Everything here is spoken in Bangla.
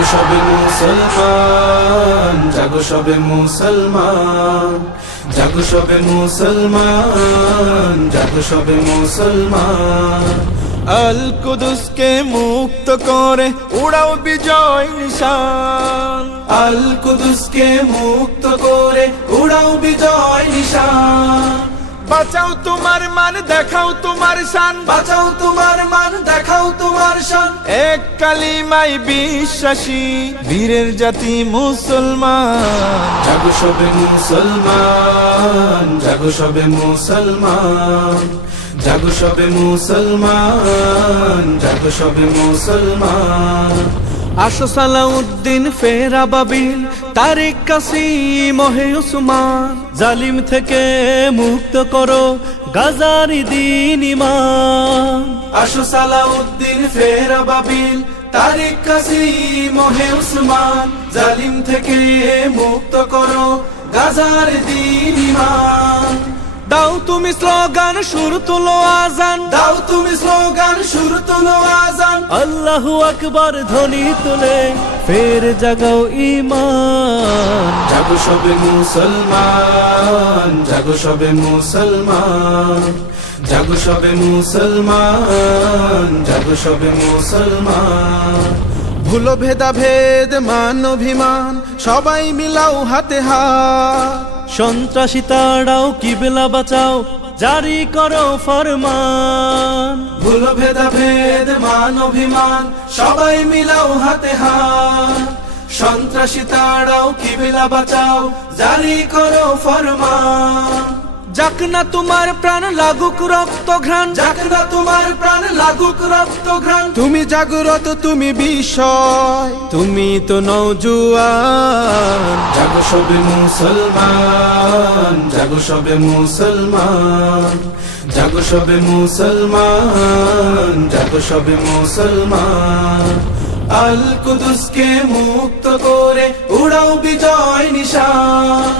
জাগো সবে মুসলমান, জাগো সবে মুসলমান, জাগো সবে মুসলমান, জাগো সবে মুসলমান। আল কুদুসকে মুক্ত করে উড়াও বিজয় নিশান, আল কুদুসকে মুক্ত করে উড়াও বিজয় নিশান। বাঁচাও তোমার মান, দেখাও তোমার শান, বাঁচাও তোমার মান, দেখাও তোমার শান। এক কালিমায় বিশ্বাসী বীরের জাতি মুসলমান। জাগো সবে মুসলমান, জাগো সবে মুসলমান, জাগো সবে মুসলমান, জাগো সবে মুসলমান। আসো সালাউদ্দিন ফেরা বাবিল, তারিক কাসিম হে উসমান, জালিম থেকে মুক্ত করো গাজারি দিন ইমান। আসো সালাউদ্দিন ফেরা বাবিল, তারিক কাসিম হে উসমান, জালিম থেকে মুক্ত করো গাজার দিন ইমান। দাও তুমি স্লোগান, সুর তুলো আজান, দাও তুমি স্লোগান, সুর তুলো আজান। আল্লাহু আকবার ধ্বনি তুলে ফের জাগাও ঈমান। জাগো সবে মুসলমান, জাগো সবে মুসলমান, জাগো সবে মুসলমান, জাগো সবে মুসলমান। ভুলো ভেদাভেদ মান অভিমান, সবাই মিলাও হাতে হাত। সন্ত্রাসী তাড়াও, কিবলা বাঁচাও, জারি করো ফরমান। ভুলো ভেদাভেদ মান অভিমান, সবাই মিলাও হাতে হাত। সন্ত্রাসী তাড়াও, কিবলা বাঁচাও, জারি করো ফরমান। যাক না তোমার প্রাণ লাগুক রক্ত ঘ্রাণ, যাক না তোমার প্রাণ লাগুক রক্ত ঘ্রাণ। তুমি জাগ্রত, তুমি বিষয়, তুমি তো নওজোয়ান। জাগো সবে মুসলমান, জাগো সবে মুসলমান, জাগো সবে মুসলমান, জাগো সবে মুসলমান। আল কুদুসকে মুক্ত করে উড়াও বিজয় নিশান।